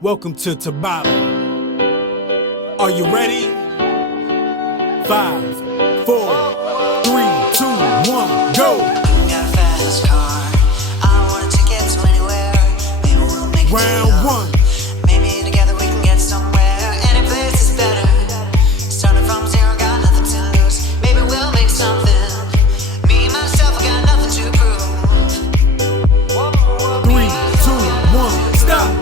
Welcome to Tabata. Are you ready? 5, 4, 3, 2, 1, go! Got a fast car. I want a ticket to anywhere. Maybe we'll make it Round 1. Maybe together we can get somewhere. Any place is better. Starting from zero, got nothing to lose. Maybe we'll make something. Me, myself, I got nothing to prove. 3, 2, 1, stop!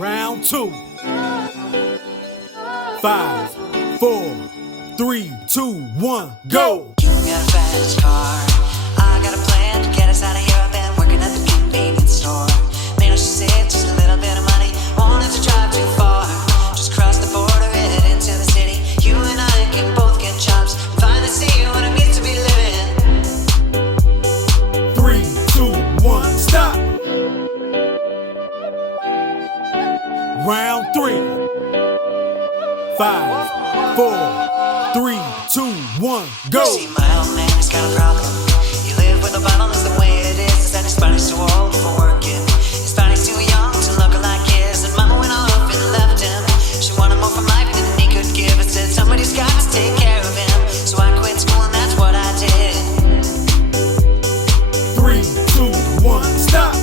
Round 2. 5, 4, 3, 2, 1, go! You got a fast car. I got a plan to get us out of here. I've been working at the convenience store. Made us save just a little bit of money. Won't have to drive too far. Just cross the border, head into the city. You and I can both get jobs and finally see what it means to be living. 3, 2, 1, stop! Round 3. 5, 4, 3, 2, 1, go! See, my old man has got a problem. You live with a bottle, that's the way it is. Is that his body's too old for working? His body's too young to look like his. And mama went off and left him. She wanted more from life than he could give. I said somebody's got to take care of him. So I quit school and that's what I did. 3, 2, 1, stop!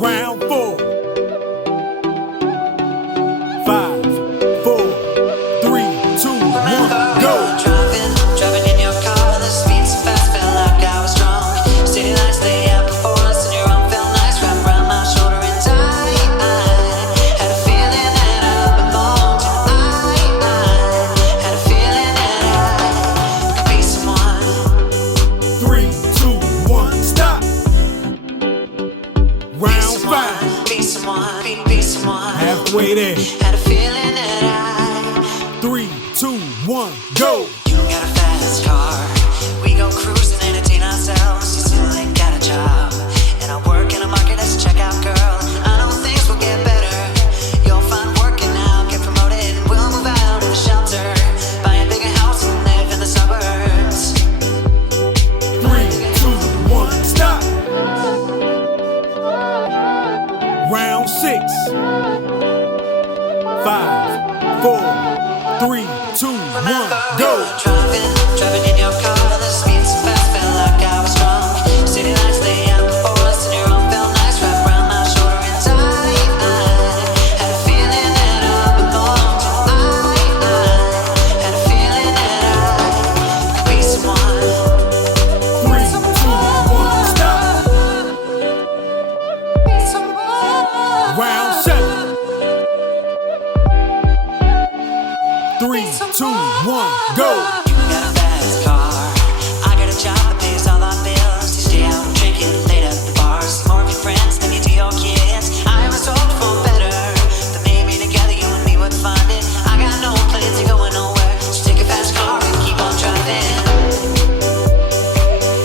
Round 4. 5, 4, 3, 2, 1, go! Driving in your car, the speed so fast, felt like I was drunk. City lights lay out before us, and your arm felt nice wrapped around my shoulder. And I had a feeling that I belonged. I had a feeling that I could be someone. 3, 2, 1, stop! Round 5. Be someone, be someone. Halfway there. Had a feeling that 3, 2, 1, go! You got a fast car. We go cruise and entertain ourselves. You still ain't got a job. And I work in a market as a checkout girl. I know things will get better. You'll find work and I'll get promoted. And we'll move out of the shelter. Buy a bigger house and live in the suburbs. 3, 2, 1, stop! Round 6. 5, 4, 3, 2, 1, go! Driving in your car, the speed so fast, felt like I was drunk. City lights lay out before us, and your arm felt nice wrapped around my shoulder. And I had a feeling that I belonged. I had a feeling that I could be someone. 3, 2, 1, stop! Be someone. Round 7. 3, 2, 1, go! You got a fast car. I got a job that pays all our bills. You stay out drinking late at the bars. See more of your friends than you do your kids. I was hoping for better. That maybe together you and me would find it. I got no plans to going nowhere. So take a fast car and keep on driving.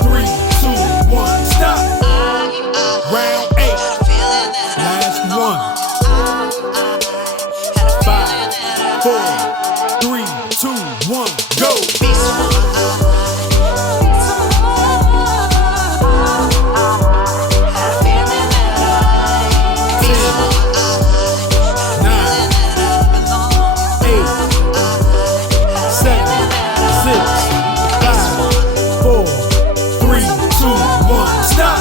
3, 2, 1, stop! Round 8. Had a feeling that Last one. had a 5, 4, 3, 2, 1, go! be someone. Had a feeling that I be 9, 8, 7, 6, 5, 4, 3, 2, 1, stop!